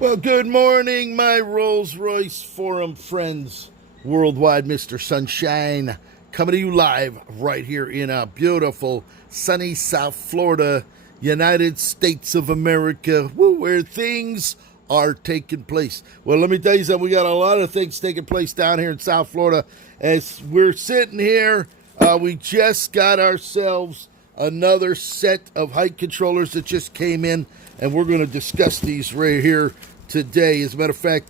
Well, good morning, my Rolls-Royce Forum friends worldwide. Mr. Sunshine coming to you live right here in a beautiful, sunny South Florida, United States of America, where things are taking place. Well, let me tell you something. We got a lot of things taking place down here in South Florida. As we're sitting here, we just got ourselves another set of height controllers that just came in, and we're going to discuss these right here today. As a matter of fact,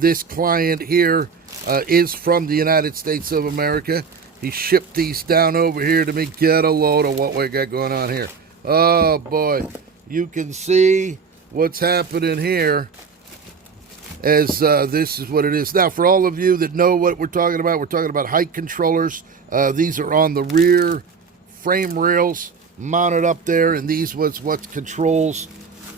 this client here is from the United States of America. He shipped these down over here to me. Get a load of what we got going on here. Oh boy, you can see what's happening here as this is what it is. Now, for all of you that know what we're talking about height controllers. These are on the rear frame rails mounted up there, and these was what controls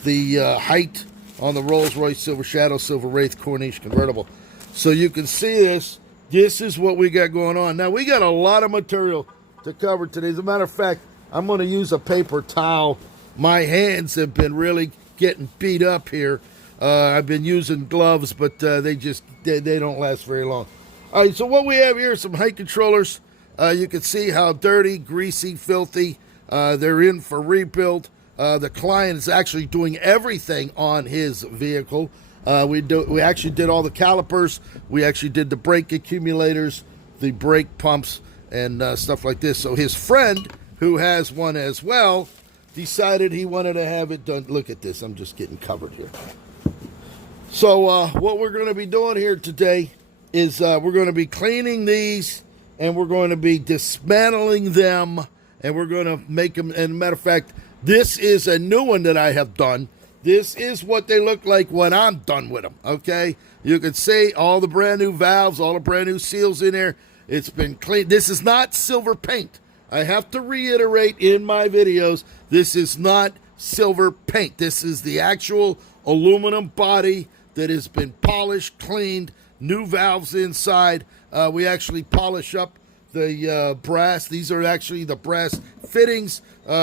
the height on the Rolls-Royce Silver Shadow, Silver Wraith, Corniche convertible. So you can see this. This is what we got going on. Now, we got a lot of material to cover today. As a matter of fact, I'm going to use a paper towel. My hands have been really getting beat up here. I've been using gloves, but they don't last very long. All right, so what we have here is some height controllers. You can see how dirty, greasy, filthy. They're in for rebuild. The client is actually doing everything on his vehicle. We actually did all the calipers. We actually did the brake accumulators, the brake pumps, and stuff like this. So his friend, who has one as well, decided he wanted to have it done. Look at this. I'm just getting covered here. So what we're going to be doing here today is we're going to be cleaning these, and we're going to be dismantling them, and we're going to make them. And matter of fact, this is a new one that I have done. This is what they look like when I'm done with them, okay? You can see all the brand new valves, all the brand new seals in there. It's been cleaned. This is not silver paint. I have to reiterate in my videos, this is not silver paint. This is the actual aluminum body that has been polished, cleaned, new valves inside. We actually polish up the brass. These are actually the brass fittings.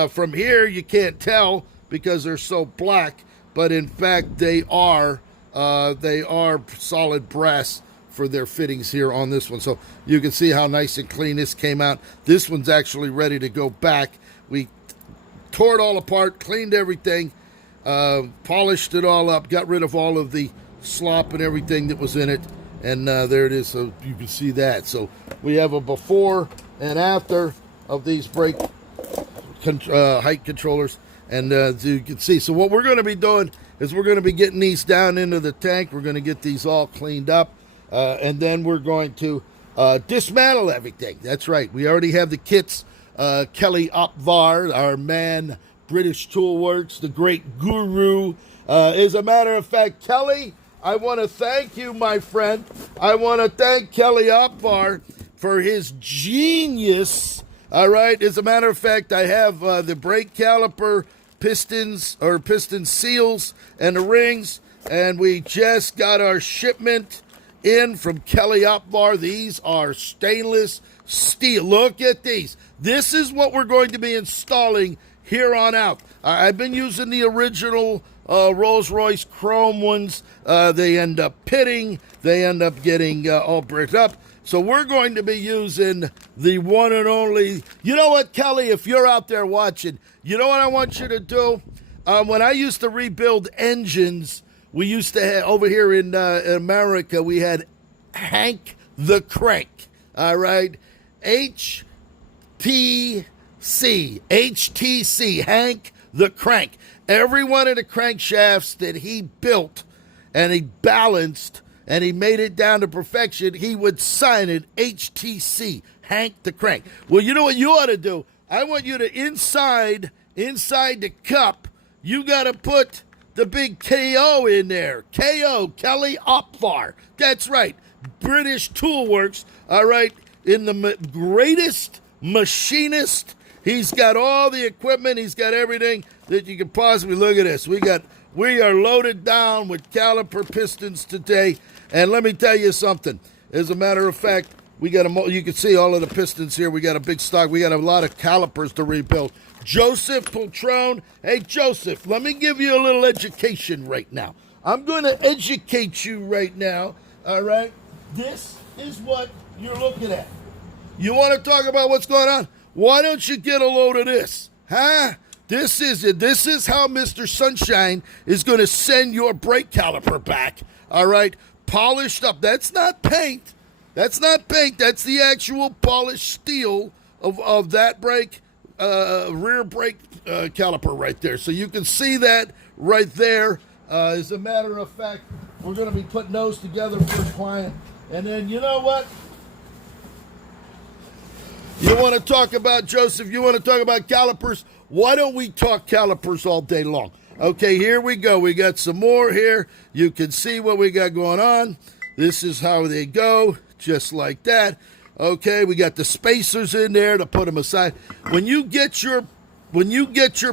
From here, you can't tell because they're so black, but in fact, they are solid brass for their fittings here on this one. So you can see how nice and clean this came out. This one's actually ready to go back. We tore it all apart, cleaned everything, polished it all up, got rid of all of the slop and everything that was in it. And there it is, so you can see that. So we have a before and after of these brake height controllers. And as you can see, so what we're going to be doing is we're going to be getting these down into the tank. We're going to get these all cleaned up. And then we're going to dismantle everything. That's right. We already have the kits. Kelly Opvar, our man, British Tool Works, the great guru. As a matter of fact, Kelly, I want to thank you, my friend. I want to thank Kelly Opvar for his genius. All right. As a matter of fact, I have the brake caliper piston seals and the rings, and we just got our shipment in from Kelly Opvar. These are stainless steel. Look at these. This is what we're going to be installing here on out. I've been using the original Rolls-Royce chrome ones. They end up pitting. They end up getting all bricked up. So we're going to be using the one and only. You know what, Kelly, if you're out there watching, you know what I want you to do? When I used to rebuild engines, we used to have, over here in America, we had Hank the Crank. All right? HTC, Hank the Crank. Every one of the crankshafts that he built and he balanced and he made it down to perfection, he would sign it HTC, Hank the Crank. Well, you know what you ought to do? I want you to inside the cup, you got to put the big KO in there. KO, Kelly Opvar. That's right. British Tool Works, all right, in the greatest machinist. He's got all the equipment. He's got everything that you could possibly. Look at this. We are loaded down with caliper pistons today. And let me tell you something. As a matter of fact, we got you can see all of the pistons here. We got a big stock. We got a lot of calipers to rebuild. Joseph Poltrone. Hey, Joseph, let me give you a little education right now. I'm going to educate you right now, all right? This is what you're looking at. You want to talk about what's going on? Why don't you get a load of this? Huh? This is it. This is how Mr. Sunshine is going to send your brake caliper back, all right? Polished up. That's not paint. That's not paint. That's the actual polished steel of that brake, rear brake caliper right there. So you can see that right there. As a matter of fact, we're going to be putting those together for a client. And then, you know what? You want to talk about, Joseph, you want to talk about calipers? Why don't we talk calipers all day long? Okay, here we go. We got some more here. You can see what we got going on. This is how they go, just like that. Okay, we got the spacers in there to put them aside. When you get your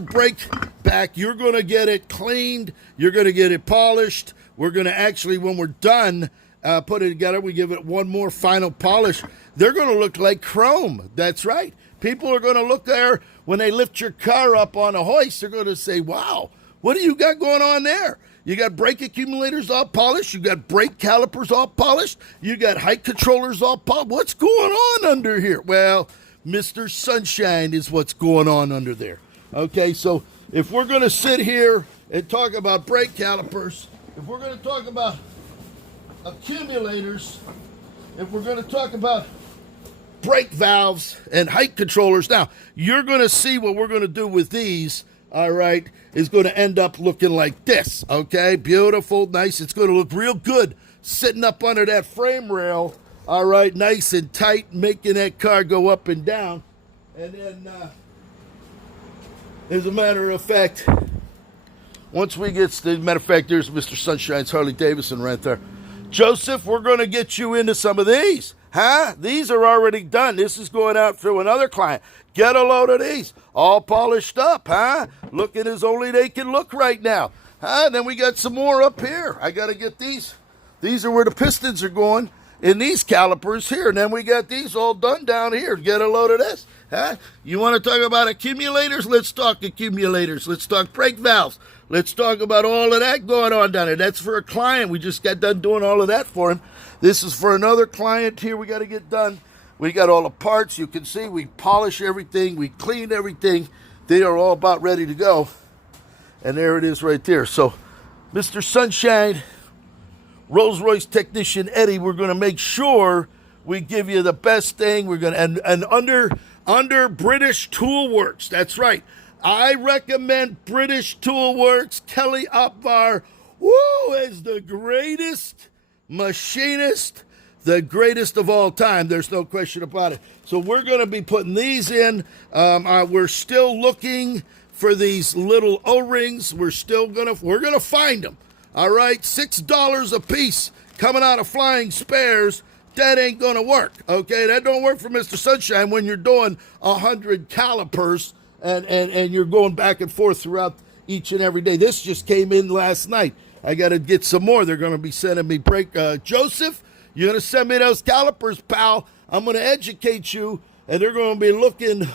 brake back, you're going to get it cleaned. You're going to get it polished. We're going to actually, when we're done, put it together, we give it one more final polish. They're going to look like chrome. That's right. People are going to look there when they lift your car up on a hoist. They're going to say, wow, what do you got going on there? You got brake accumulators all polished. You got brake calipers all polished. You got height controllers all polished. What's going on under here? Well, Mr. Sunshine is what's going on under there. Okay, so if we're going to sit here and talk about brake calipers, if we're going to talk about accumulators, if we're going to talk about brake valves and height controllers, now you're going to see what we're going to do with these, all right, is going to end up looking like this, okay? Beautiful, nice. It's going to look real good sitting up under that frame rail, all right, nice and tight, making that car go up and down. And then, as a matter of fact, once we get to, matter of fact, there's Mr. Sunshine's Harley Davidson right there. Joseph, we're going to get you into some of these. Huh? These are already done. This is going out to another client. Get a load of these. All polished up, huh? Looking as only they can look right now. Huh? Then we got some more up here. I got to get these. These are where the pistons are going in these calipers here. And then we got these all done down here. Get a load of this. Huh? You want to talk about accumulators? Let's talk accumulators. Let's talk brake valves. Let's talk about all of that going on down there. That's for a client. We just got done doing all of that for him. This is for another client here we got to get done. We got all the parts. You can see we polish everything. We clean everything. They are all about ready to go. And there it is right there. So, Mr. Sunshine, Rolls-Royce technician Eddie, we're going to make sure we give you the best thing. We're going to, and under British Tool Works. That's right. I recommend British Tool Works. Kelly Upvar, is the greatest machinist, the greatest of all time. There's no question about it. So we're going to be putting these in. We're still looking for these little O-rings. We're going to find them. All right, $6 a piece coming out of Flying Spares. That ain't going to work. Okay, that don't work for Mr. Sunshine when you're doing 100 calipers and you're going back and forth throughout each and every day. This just came in last night. I got to get some more. They're going to be sending me Joseph, you're going to send me those calipers, pal. I'm going to educate you, and they're going to be looking,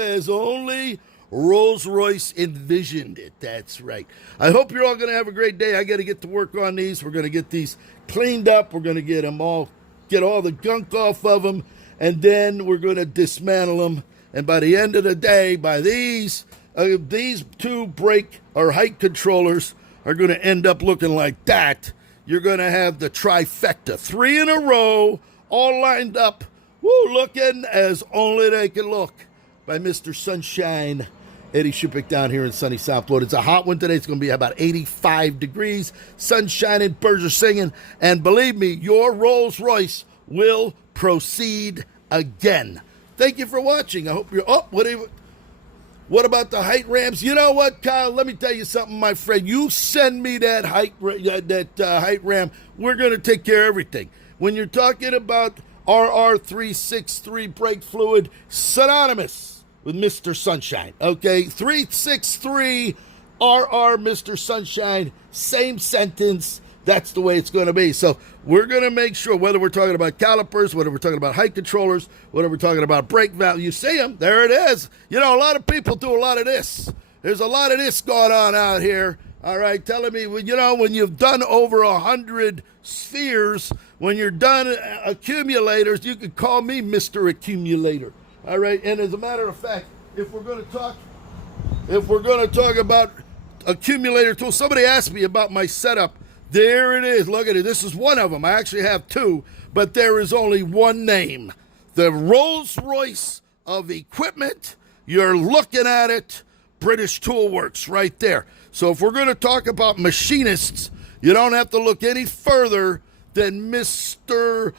as only Rolls-Royce envisioned it. That's right. I hope you're all going to have a great day. I got to get to work on these. We're going to get these cleaned up. We're going to get all the gunk off of them, and then we're going to dismantle them. And by the end of the day, by these two brake or height controllers are going to end up looking like that. You're going to have the trifecta, 3 in a row, all lined up, looking as only they can look, by Mr. Sunshine, Eddy Shipek down here in sunny South Florida. It's a hot one today. It's going to be about 85 degrees, sun shining, birds are singing, and believe me, your Rolls-Royce will proceed again. Thank you for watching. I hope you're what about the height ramps? You know what, Kyle? Let me tell you something, my friend. You send me that height ramp. We're going to take care of everything. When you're talking about RR363 brake fluid, synonymous with Mr. Sunshine. Okay, 363 RR Mr. Sunshine, same sentence. That's the way it's going to be. So we're going to make sure, whether we're talking about calipers, whether we're talking about height controllers, whether we're talking about brake valve, you see them, there it is. You know, a lot of people do a lot of this. There's a lot of this going on out here. All right, telling me, when you've done over 100 spheres, when you're done accumulators, you can call me Mr. Accumulator. All right, and as a matter of fact, if we're going to talk about accumulator tools, somebody asked me about my setup. There it is. Look at it. This is one of them. I actually have two, but there is only one name. The Rolls Royce of equipment. You're looking at it. British Tool Works right there. So if we're going to talk about machinists, you don't have to look any further than Mr.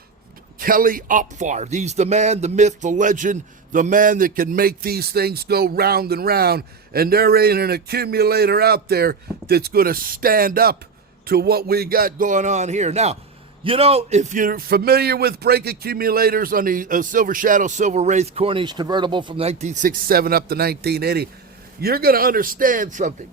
Kelly Opfar. He's the man, the myth, the legend, the man that can make these things go round and round. And there ain't an accumulator out there that's going to stand up to what we got going on here. Now, if you're familiar with brake accumulators on the Silver Shadow, Silver Wraith, Corniche convertible from 1967 up to 1980, you're going to understand something.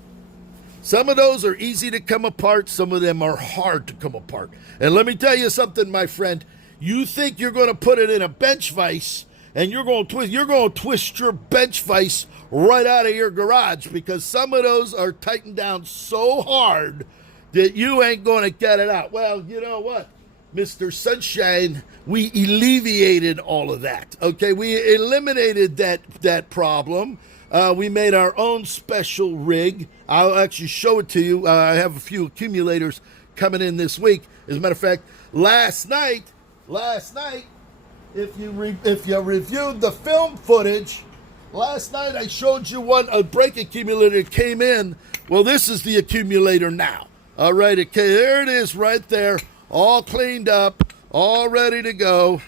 Some of those are easy to come apart. Some of them are hard to come apart. And let me tell you something, my friend. You think you're going to put it in a bench vise and you're going to twist your bench vise right out of your garage, because some of those are tightened down so hard that you ain't going to get it out. Well, you know what, Mr. Sunshine, we alleviated all of that. Okay, we eliminated that problem. We made our own special rig. I'll actually show it to you. I have a few accumulators coming in this week. As a matter of fact, last night, if you reviewed the film footage, last night I showed you a brake accumulator came in. Well, this is the accumulator now. All right, okay, there it is right there, all cleaned up, all ready to go.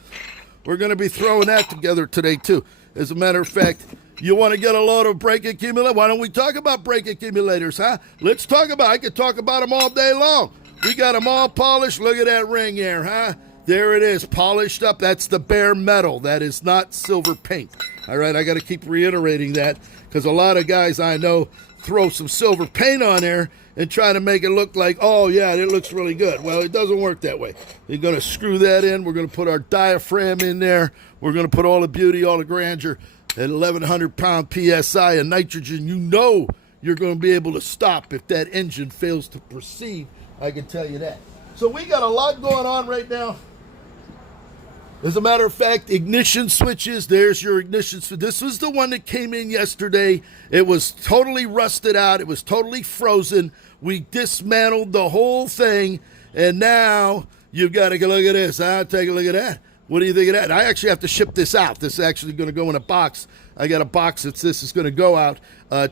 We're going to be throwing that together today, too. As a matter of fact, you want to get a load of brake accumulators? Why don't we talk about brake accumulators, huh? I could talk about them all day long. We got them all polished. Look at that ring there, huh? There it is, polished up. That's the bare metal. That is not silver paint. All right, I got to keep reiterating that, because a lot of guys I know throw some silver paint on there and try to make it look like, oh, yeah, it looks really good. Well, it doesn't work that way. You're going to screw that in. We're going to put our diaphragm in there. We're going to put all the beauty, all the grandeur at 1,100 pound PSI of nitrogen. You're going to be able to stop if that engine fails to proceed. I can tell you that. So we got a lot going on right now. As a matter of fact, ignition switches, there's your ignition switch. This was the one that came in yesterday. It was totally rusted out. It was totally frozen. We dismantled the whole thing, and now you've got to go look at this. Take a look at that. What do you think of that? I actually have to ship this out. This is actually going to go in a box. I got a box this is going to go out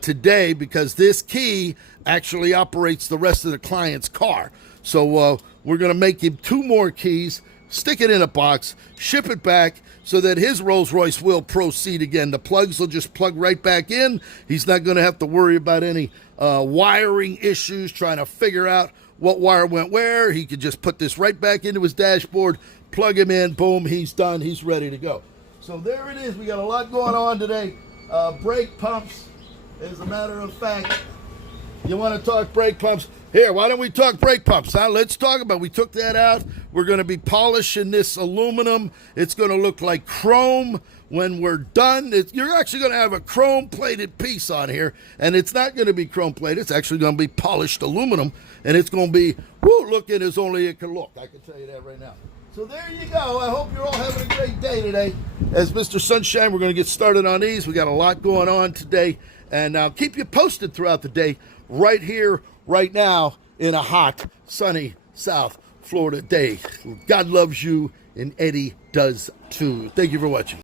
today, because this key actually operates the rest of the client's car. So we're going to make him 2 more keys, stick it in a box, ship it back so that his Rolls Royce will proceed again. The plugs will just plug right back in. He's not going to have to worry about any wiring issues, trying to figure out what wire went where. He could just put this right back into his dashboard, plug him in, boom, he's done. He's ready to go. So there it is. We got a lot going on today. Brake pumps, as a matter of fact. You want to talk brake pumps? Here, why don't we talk brake pumps, huh? Let's talk about it. We took that out. We're going to be polishing this aluminum. It's going to look like chrome when we're done. You're actually going to have a chrome-plated piece on here, and it's not going to be chrome-plated. It's actually going to be polished aluminum, and it's going to be, looking as only it can look. I can tell you that right now. So there you go. I hope you're all having a great day today. As Mr. Sunshine, we're going to get started on these. We got a lot going on today, and I'll keep you posted throughout the day right here, right now, in a hot, sunny South Florida day. God loves you, and Eddie does too. Thank you for watching.